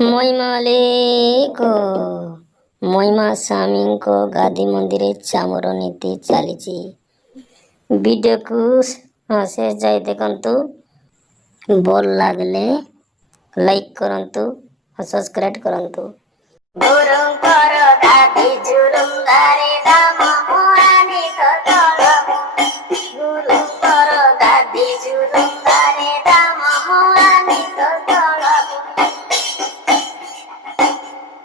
ମହିମାଲେକ ମହିମା ସ୍ୱାମୀଙ୍କ ଗାଦି ମନ୍ଦିରରେ ଚାମର ନୀତି ଚାଲିଛି। ଭିଡ଼ିଓକୁ ଶେଷ ଯାଇ ଦେଖନ୍ତୁ। ଭଲ ଲାଗିଲେ ଲାଇକ୍ କରନ୍ତୁ ଓ ସବସ୍କ୍ରାଇବ୍ କରନ୍ତୁ। ଗୁରୁଙ୍କର ଗାଦି ଜୁରୁଙ୍ଗାରେ ଦାମ ମୁହାନି ତଳକୁ। ଗୁରୁଙ୍କର ଗାଦି ଜୁରୁଙ୍ଗାରେ ଦାମ ମୁହାନି ତଳକୁ।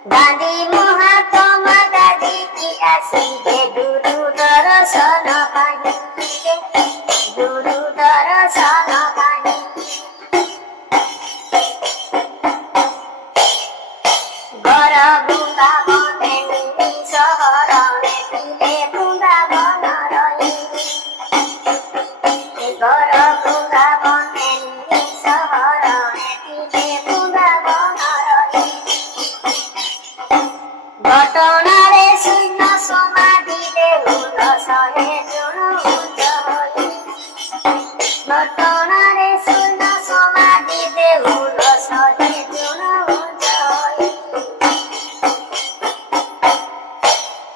ଗାଦି ମହାତ୍ମା ଗାଦିକି ଆସିବେ ଗୁରୁ ଦର୍ଶନ ପାଇଁ। ଗୁରୁ ଦର୍ଶନ ପାଇଁ। ଘର ବୃନ୍ଦାବନେ ସହରରେ ଥିଲେ ବୃନ୍ଦାବନ ରହି। ଘର ବୃନ୍ଦାବନେ ସହରରେ ଥିଲେ ବୃନ୍ଦାବନ ରହି। ଘଟଣାରେ ଶୂନ୍ୟ ସମାଧି ଦେଉଳ ଶହେ ଜଣ ଉଚ୍ଚ ହୋଇ। ଘଟଣାରେ ଶୂନ୍ୟ ସମାଧି ଦେଉଳ ଶହେ ଜଣ ଉଚ୍ଚ ହୋଇ।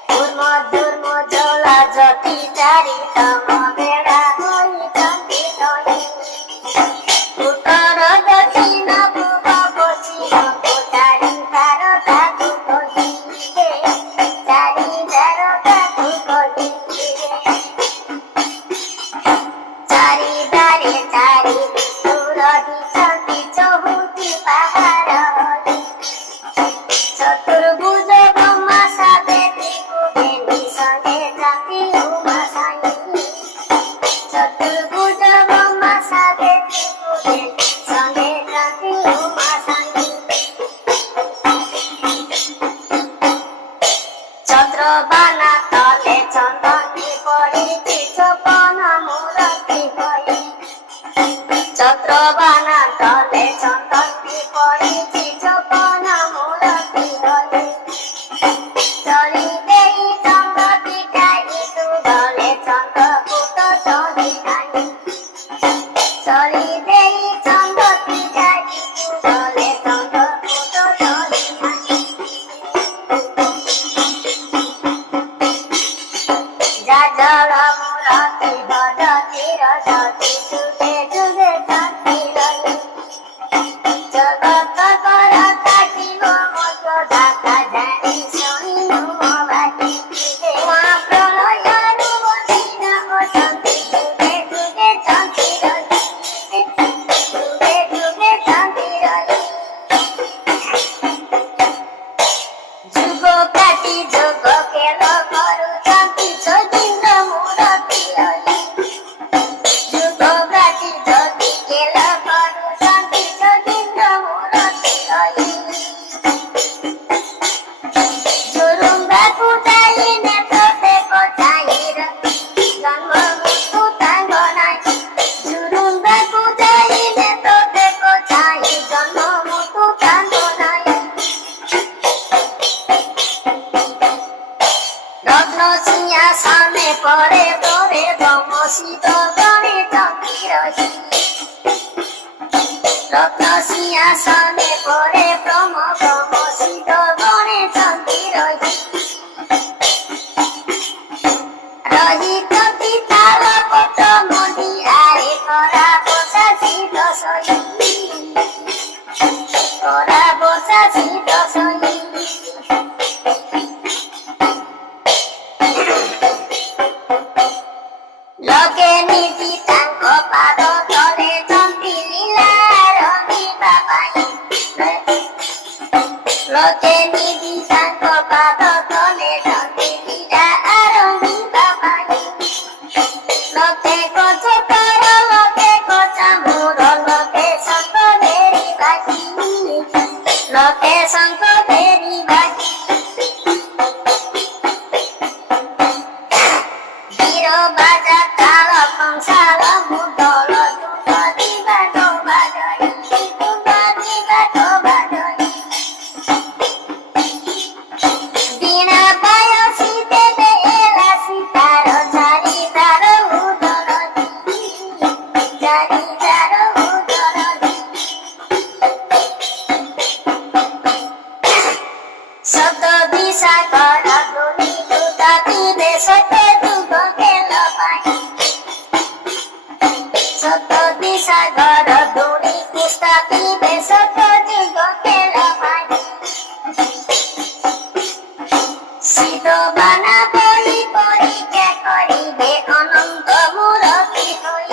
କୁର୍ମ ଦୁର୍ମ ଜଳା ଜ୍ୟୋତି ଚାରିତମ ବେଢା ହୋଇଛନ୍ତି ଦହି। ଉତ୍ତର ଦକ୍ଷିଣ ପୂର୍ବ ପଶ୍ଚିମକୁ ଚାରିଧାର ତାକୁ କହିଲେ। ଚାରିଧାର ତାକୁ କହିଲେ। ଚାରିଧାରେ ଚାରି ଋତୁ ରହିଛନ୍ତି ଚହୁତି ପାହାଡ଼ ହୋଇ। ଚତୁର୍ଭୁଜ ବ୍ରହ୍ମା ସାବିତ୍ରୀକୁ ଘେନି ସଙ୍ଗେ ଯାନ୍ତି ଉମା ସାଇ। ଚତୁର୍ଭୁଜ ବ୍ରହ୍ମା ସାବିତ୍ରୀକୁ ଘେନି ସଙ୍ଗେ ଯାନ୍ତି ଉମା ସାଇ। ଚନ୍ଦ୍ରବାନା ତଳେ ଚନ୍ଦନୀ ପଡ଼ିଛି ଚପନ ମୂରତି ହୋଇ। ଚନ୍ଦ୍ରବାନା ତଳେ ଚନ୍ଦନୀ ପଡ଼ିଛି ଚପନ ମୂରତି ହୋଇ। ଚଳି ଦେଇ ଚନ୍ଦ୍ର ପିଠାଇ ତୁ ଗଲେ ଚନ୍ଦ୍ରକୂଟ ଚଢ଼ି ନାହିଁ। ଚଳି ଦେଇ ଚନ୍ଦ୍ର ପିଠାଇ ତୁ ଗଲେ ଚନ୍ଦ୍ରକୂଟ ଚଢ଼ି ନାହିଁ। ଜଳ ମୂରତି ଭଜତିର ଜ୍ୟୋତି ଯୁଗେ ଯୁଗେ ଶାନ୍ତି ରହି। ଜଗତ କର କାଟିବ ମତ ଧାକା ଜାଣି ଶୁଣି ମୋ ବାଟି। ମହାପ୍ରଳୟରୁ ବଞ୍ଚିନ ଅଛନ୍ତି ଯୁଗେ ଯୁଗେ ଶାନ୍ତି ରହି। ଯୁଗେ ଯୁଗେ ଶାନ୍ତି ରହି। ଯୁଗ କାଟି ଯୋଗ ଖେଳ କରୁଛନ୍ତି ଯୋଗୀନ୍ଦ୍ର ମୂରତି ରହି। ଯୁଗ କାଟି ଯୋଗୀ ଖେଳ କରୁଛନ୍ତି ଯୋଗୀନ୍ଦ୍ର ମୂରତି ରହି। ଜୁରୁଙ୍ଗାକୁ ଯାଇ ନେତ ଦେଖ ଚାହିଁର ଜନ୍ମ ମୃତ୍ୟୁ ତାଙ୍କ ନାହିଁ। ଜୁରୁଙ୍ଗାକୁ ଯାଇ ନେତ ଦେଖ ଚାହିଁ ଜନ୍ମ ମୃତ୍ୟୁ ତାଙ୍କ ନାହିଁ। ରତ୍ନ ସିଂହାସନେ ପରେ ପରେ ବ୍ରହ୍ମ ଶିବ ଗଣିଛନ୍ତି ରହି। ରତ୍ନ ସିଂହାସନେ ପରେ ବ୍ରହ୍ମ ଶିବ ଗଣିଛନ୍ତି ରହି। ରହିଛନ୍ତି ତାଳ ପତ୍ର ମନ୍ଦିଆରେ କରା ବସା ଶୀତ ଶୋଇ। କରା ବସା ଶୀତ ଶୋଇ। ଲୋକେ ନିଧି ତାଙ୍କ ପାଦ ତଳେ ଯନ୍ତି ଲୀଳା ରମିବା ପାଇଁ। ଲୋକେ ନିଧି ତାଙ୍କ ପାଦ ତଳେ ଯନ୍ତି ଲୀଳା ରମିବା ପାଇଁ। ଲୋକେ କଚକର ଲୋକେ କଚାମୁର ଲୋକେ ଶଙ୍ଖ ଭେରି ବାଜି। ଲୋକେ ଶଙ୍ଖ ଭେରି ବାଜି। ବୀର ବାଜା ତାଳ କଂସାଳ ମୁଦଳ ଦୁବ ଦିବା ଡୋବା ଜଳି। ଦୁବ ଦିବା ଡୋବା ଜଳି। ବୀଣା ବାୟସୀ ଦେବେ ଏଲା ସୀତାର ଚାରିଦାର ଉଦର ଦି। ଚାରିଦାର ଉଦର ଦି। শত বিসাগর গুণী দুটাতিবে সতে দুগ গেল পাই শত বিসাগর গুণী দুটাতিবে সতে দুগ গেল পাই সিদ্ধ বানা বই পরীক্ষা করিবে অনন্ত মূরতি হই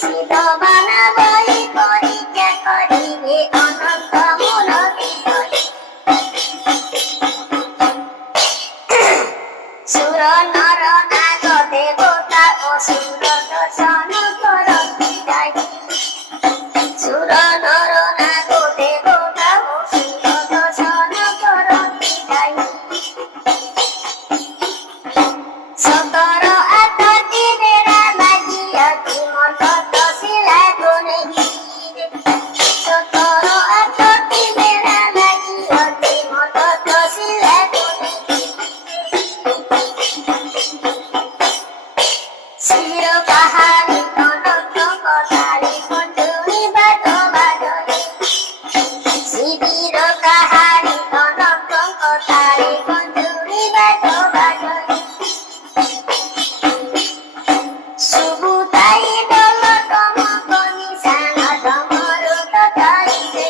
সিদ্ধ বানা বই পরীক্ষা করিবে অনন্ত মূরতি হই সুর নর নাগ দেবতা অসুর দর্শন করতি যাই সুর নর নাগ দেবতা অসুর দর্শন করতি যাই সতর আটটি বেড়া লাগিয়া মত শিলা গুণে সতর আটটি বেড়া লাগিয়া মত শিলা গুণে শির পাহাড়ি কনক কথাড়ি কঞ্জুরি বাদ বাদরে শিবির কাহাড়ি কনক কথাড়ি কঞ্জুরি বাদ বাদরে সুবুতাই দল তম কনিশান ডমরু তথাইতে